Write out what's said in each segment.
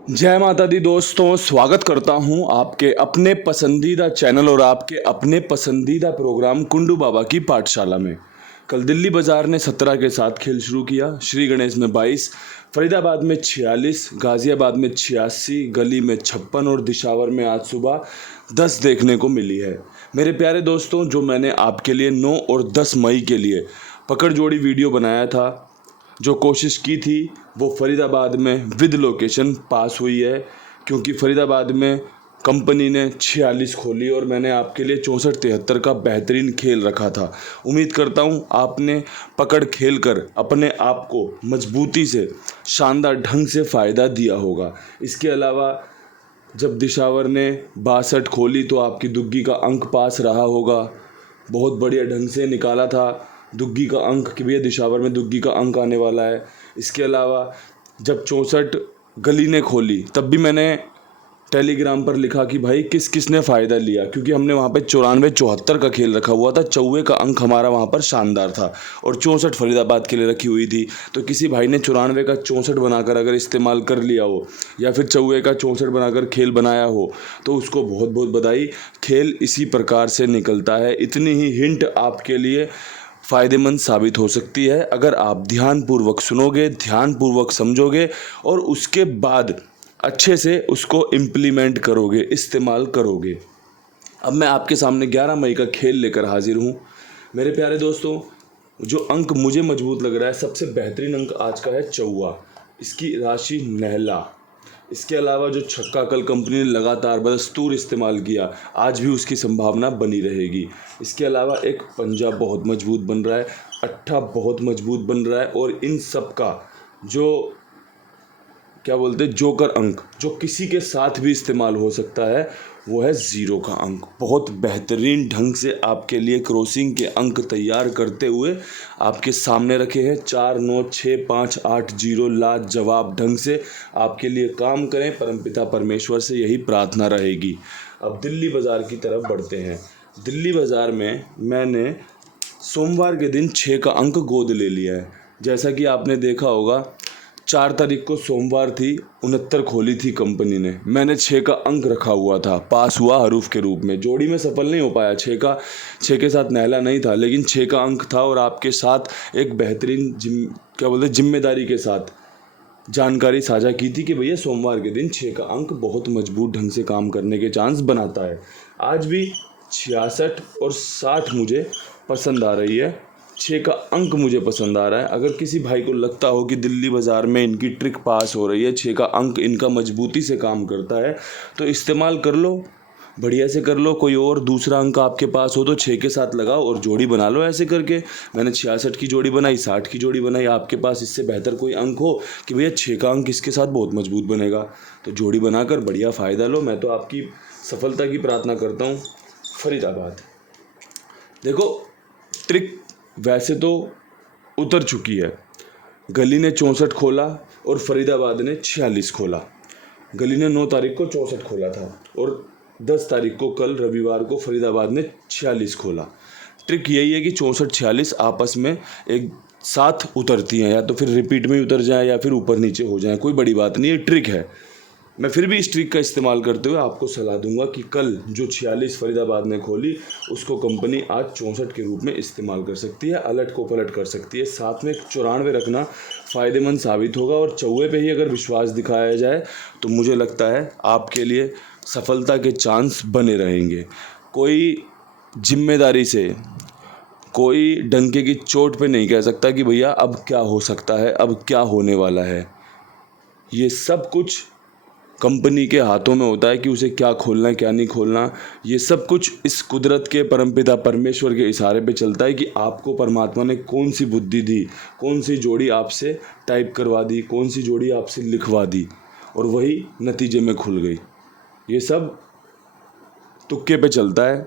जय माता दी दोस्तों, स्वागत करता हूं आपके अपने पसंदीदा चैनल और आपके अपने पसंदीदा प्रोग्राम कुंडू बाबा की पाठशाला में। कल दिल्ली बाजार ने 17 के साथ खेल शुरू किया। श्री गणेश में 22, फरीदाबाद में 46, गाजियाबाद में 86, गली में 56 और दिशावर में आज सुबह 10 देखने को मिली है। मेरे प्यारे दोस्तों, जो मैंने आपके लिए 9 और 10 मई के लिए पकड़ जोड़ी वीडियो बनाया था, जो कोशिश की थी, वो फरीदाबाद में विद लोकेशन पास हुई है, क्योंकि फरीदाबाद में कंपनी ने 46 खोली और मैंने आपके लिए 64-73 का बेहतरीन खेल रखा था। उम्मीद करता हूँ आपने पकड़ खेल कर अपने आप को मजबूती से शानदार ढंग से फ़ायदा दिया होगा। इसके अलावा जब दिशावर ने 62 खोली तो आपकी दुग्गी का अंक पास रहा होगा। बहुत बढ़िया ढंग से निकाला था दुग्गी का अंक कि भैया दिशावर में दुग्गी का अंक आने वाला है। इसके अलावा जब 64 गली ने खोली तब भी मैंने टेलीग्राम पर लिखा कि भाई किस किस ने फ़ायदा लिया, क्योंकि हमने वहाँ पे 94-74 का खेल रखा हुआ था। 94 का अंक हमारा वहाँ पर शानदार था और 64 फरीदाबाद के लिए रखी हुई थी। तो किसी भाई ने 94 का 64 बनाकर अगर इस्तेमाल कर लिया हो या फिर 94 का 64 बनाकर खेल बनाया हो तो उसको बहुत बहुत बधाई। खेल इसी प्रकार से निकलता है। इतनी ही हिंट आपके लिए फ़ायदेमंद साबित हो सकती है अगर आप ध्यानपूर्वक सुनोगे, ध्यानपूर्वक समझोगे और उसके बाद अच्छे से उसको इम्प्लीमेंट करोगे, इस्तेमाल करोगे। अब मैं आपके सामने 11 मई का खेल लेकर हाजिर हूँ। मेरे प्यारे दोस्तों, जो अंक मुझे मजबूत लग रहा है, सबसे बेहतरीन अंक आज का है 54। इसकी राशि नहला। इसके अलावा जो छक्का कल कंपनी ने लगातार बदस्तूर इस्तेमाल किया, आज भी उसकी संभावना बनी रहेगी। इसके अलावा एक पंजा बहुत मजबूत बन रहा है, अट्ठा बहुत मजबूत बन रहा है और इन सब का जो क्या बोलते हैं जोकर अंक, जो किसी के साथ भी इस्तेमाल हो सकता है, वो है 0 का अंक। बहुत बेहतरीन ढंग से आपके लिए क्रॉसिंग के अंक तैयार करते हुए आपके सामने रखे हैं। 4, 9, 6, 5, 8, 0 लाजवाब ढंग से आपके लिए काम करें। परमपिता परमेश्वर से यही प्रार्थना रहेगी। अब दिल्ली बाज़ार की तरफ बढ़ते हैं। दिल्ली बाज़ार में मैंने सोमवार के दिन 6 का अंक गोद ले लिया है। जैसा कि आपने देखा होगा, 4 तारीख को सोमवार थी, 69 खोली थी कंपनी ने। मैंने 6 का अंक रखा हुआ था, पास हुआ हरूफ के रूप में। जोड़ी में सफल नहीं हो पाया, 6 के साथ नहला नहीं था, लेकिन 6 का अंक था और आपके साथ एक बेहतरीन जिम्मेदारी के साथ जानकारी साझा की थी कि भैया सोमवार के दिन 6 का अंक बहुत मजबूत ढंग से काम करने के चांस बनाता है। आज भी 66 और 60 मुझे पसंद आ रही है। 6 का अंक मुझे पसंद आ रहा है। अगर किसी भाई को लगता हो कि दिल्ली बाज़ार में इनकी ट्रिक पास हो रही है, 6 का अंक इनका मजबूती से काम करता है, तो इस्तेमाल कर लो, बढ़िया से कर लो। कोई और दूसरा अंक आपके पास हो तो 6 के साथ लगाओ और जोड़ी बना लो ऐसे करके। मैंने 66 की जोड़ी बनाई, 60 की जोड़ी बनाई। आपके पास इससे बेहतर कोई अंक हो कि भैया 6 का अंक इसके साथ बहुत मजबूत बनेगा, तो जोड़ी बनाकर बढ़िया फ़ायदा लो। मैं तो आपकी सफलता की प्रार्थना करता हूँ। फरीदाबाद देखो, ट्रिक वैसे तो उतर चुकी है। गली ने 64 खोला और फरीदाबाद ने 46 खोला। गली ने 9 तारीख को 64 खोला था और 10 तारीख को कल रविवार को फरीदाबाद ने 46 खोला। ट्रिक यही है कि 64-46 आपस में एक साथ उतरती हैं, या तो फिर रिपीट में ही उतर जाए या फिर ऊपर नीचे हो जाए, कोई बड़ी बात नहीं है, ट्रिक है। मैं फिर भी इस ट्रिक का इस्तेमाल करते हुए आपको सलाह दूंगा कि कल जो 46 फरीदाबाद ने खोली उसको कंपनी आज 64 के रूप में इस्तेमाल कर सकती है, अलट को पलट कर सकती है। साथ में 94 रखना फ़ायदेमंद साबित होगा और 54 पे ही अगर विश्वास दिखाया जाए तो मुझे लगता है आपके लिए सफलता के चांस बने रहेंगे। कोई जिम्मेदारी से, कोई डंके की चोट पे नहीं कह सकता कि भैया अब क्या हो सकता है, अब क्या होने वाला है। ये सब कुछ कंपनी के हाथों में होता है कि उसे क्या खोलना है, क्या नहीं खोलना। ये सब कुछ इस कुदरत के परमपिता परमेश्वर के इशारे पे चलता है कि आपको परमात्मा ने कौन सी बुद्धि दी, कौन सी जोड़ी आपसे टाइप करवा दी, कौन सी जोड़ी आपसे लिखवा दी और वही नतीजे में खुल गई। ये सब तुक्के पे चलता है,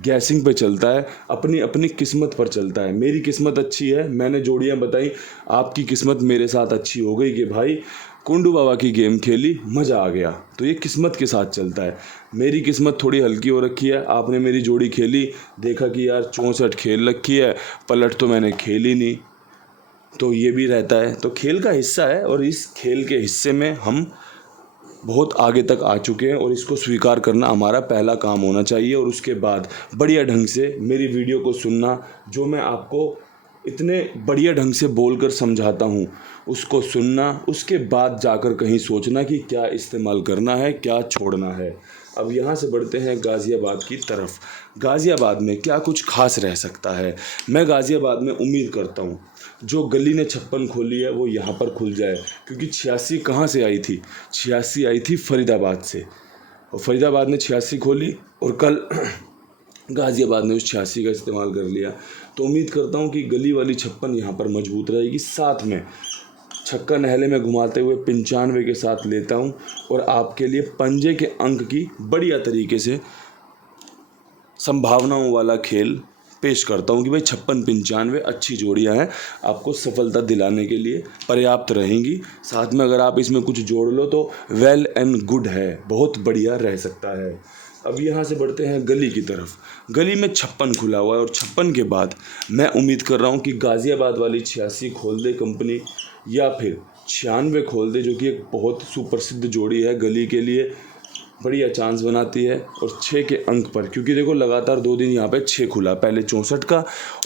गैसिंग पे चलता है, अपनी अपनी किस्मत पर चलता है। मेरी किस्मत अच्छी है, मैंने जोड़ियाँ बताई, आपकी किस्मत मेरे साथ अच्छी हो गई कि भाई कुंडू बाबा की गेम खेली, मज़ा आ गया, तो ये किस्मत के साथ चलता है। मेरी किस्मत थोड़ी हल्की हो रखी है, आपने मेरी जोड़ी खेली, देखा कि यार 64 खेल रखी है, पलट तो मैंने खेली नहीं, तो ये भी रहता है। तो खेल का हिस्सा है और इस खेल के हिस्से में हम बहुत आगे तक आ चुके हैं और इसको स्वीकार करना हमारा पहला काम होना चाहिए। और उसके बाद बढ़िया ढंग से मेरी वीडियो को सुनना, जो मैं आपको इतने बढ़िया ढंग से बोलकर समझाता हूँ उसको सुनना, उसके बाद जाकर कहीं सोचना कि क्या इस्तेमाल करना है, क्या छोड़ना है। अब यहाँ से बढ़ते हैं गाज़ियाबाद की तरफ। गाज़ियाबाद में क्या कुछ खास रह सकता है? मैं गाज़ियाबाद में उम्मीद करता हूँ जो गली ने 56 खोली है वो यहाँ पर खुल जाए, क्योंकि 86 कहाँ से आई थी? 86 आई थी फरीदाबाद से, और फरीदाबाद ने 86 खोली और कल गाज़ियाबाद ने उस 86 का इस्तेमाल कर लिया। तो उम्मीद करता हूँ कि गली वाली 56 यहाँ पर मजबूत रहेगी। साथ में छक्का नहले में घुमाते हुए 95 के साथ लेता हूँ और आपके लिए पंजे के अंक की बढ़िया तरीके से संभावनाओं वाला खेल पेश करता हूँ कि भाई 56-95 अच्छी जोड़ियाँ हैं, आपको सफलता दिलाने के लिए पर्याप्त रहेंगी। साथ में अगर आप इसमें कुछ जोड़ लो तो वेल एंड गुड है, बहुत बढ़िया रह सकता है। अब यहाँ से बढ़ते हैं गली की तरफ। गली में 56 खुला हुआ है और 56 के बाद मैं उम्मीद कर रहा हूँ कि गाज़ियाबाद वाली 86 खोल दे कंपनी, या फिर 96 खोल दे, जो कि एक बहुत सुप्रसिद्ध जोड़ी है गली के लिए, बढ़िया चांस बनाती है। और 6 के अंक पर, क्योंकि देखो लगातार 2 दिन यहाँ पे 6 खुला, पहले 64 का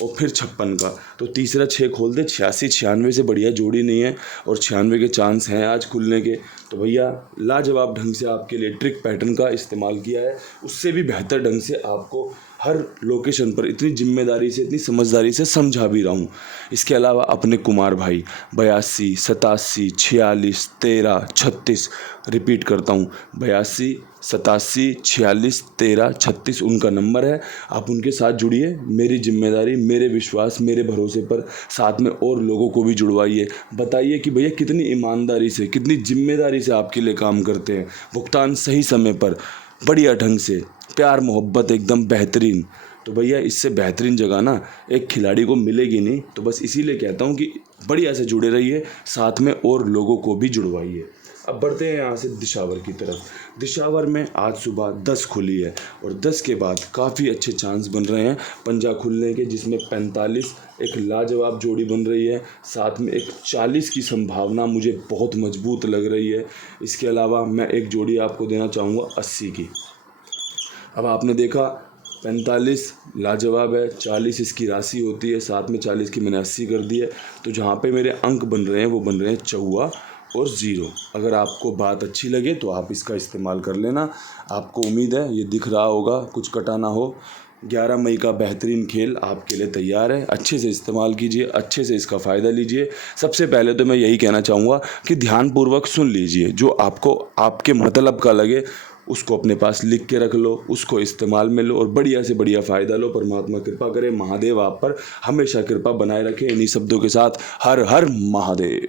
और फिर 56 का, तो तीसरा 6 खोल दे। 86-96 से बढ़िया जोड़ी नहीं है और 96 के चांस हैं आज खुलने के। तो भैया लाजवाब ढंग से आपके लिए ट्रिक पैटर्न का इस्तेमाल किया है, उससे भी बेहतर ढंग से आपको हर लोकेशन पर इतनी जिम्मेदारी से, इतनी समझदारी से समझा भी रहा हूँ। इसके अलावा अपने कुमार भाई 82, 87, 46, 13, 36, रिपीट करता हूँ 82, 87, 46, 13, 36 उनका नंबर है। आप उनके साथ जुड़िए, मेरी जिम्मेदारी, मेरे विश्वास, मेरे भरोसे पर साथ में और लोगों को भी जुड़वाइए। बताइए कि भैया कितनी ईमानदारी से, कितनी जिम्मेदारी से आपके लिए काम करते हैं। भुगतान सही समय पर, बढ़िया ढंग से, प्यार मोहब्बत एकदम बेहतरीन। तो भैया इससे बेहतरीन जगह ना एक खिलाड़ी को मिलेगी नहीं। तो बस इसीलिए कहता हूँ कि बढ़िया से जुड़े रहिए, साथ में और लोगों को भी जुड़वाइए। अब बढ़ते हैं यहाँ से दिशावर की तरफ। दिशावर में आज सुबह 10 खुली है और 10 के बाद काफ़ी अच्छे चांस बन रहे हैं पंजा खुलने के, जिसमें 45 एक लाजवाब जोड़ी बन रही है। साथ में एक 40 की संभावना मुझे बहुत मजबूत लग रही है। इसके अलावा मैं एक जोड़ी आपको देना चाहूँगा 80 की। अब आपने देखा 45 लाजवाब है, 40 इसकी राशि होती है, साथ में 40 की मैंने 80 कर दी है। तो जहाँ पे मेरे अंक बन रहे हैं वो बन रहे हैं 54 और 0। अगर आपको बात अच्छी लगे तो आप इसका इस्तेमाल कर लेना। आपको उम्मीद है ये दिख रहा होगा, कुछ कटा ना हो। 11 मई का बेहतरीन खेल आपके लिए तैयार है, अच्छे से इस्तेमाल कीजिए, अच्छे से इसका फ़ायदा लीजिए। सबसे पहले तो मैं यही कहना चाहूँगा कि ध्यानपूर्वक सुन लीजिए, जो आपको आपके मतलब का लगे उसको अपने पास लिख के रख लो, उसको इस्तेमाल में लो और बढ़िया से बढ़िया फ़ायदा लो। परमात्मा कृपा करे, महादेव आप पर हमेशा कृपा बनाए रखे। इन्हीं शब्दों के साथ हर हर महादेव।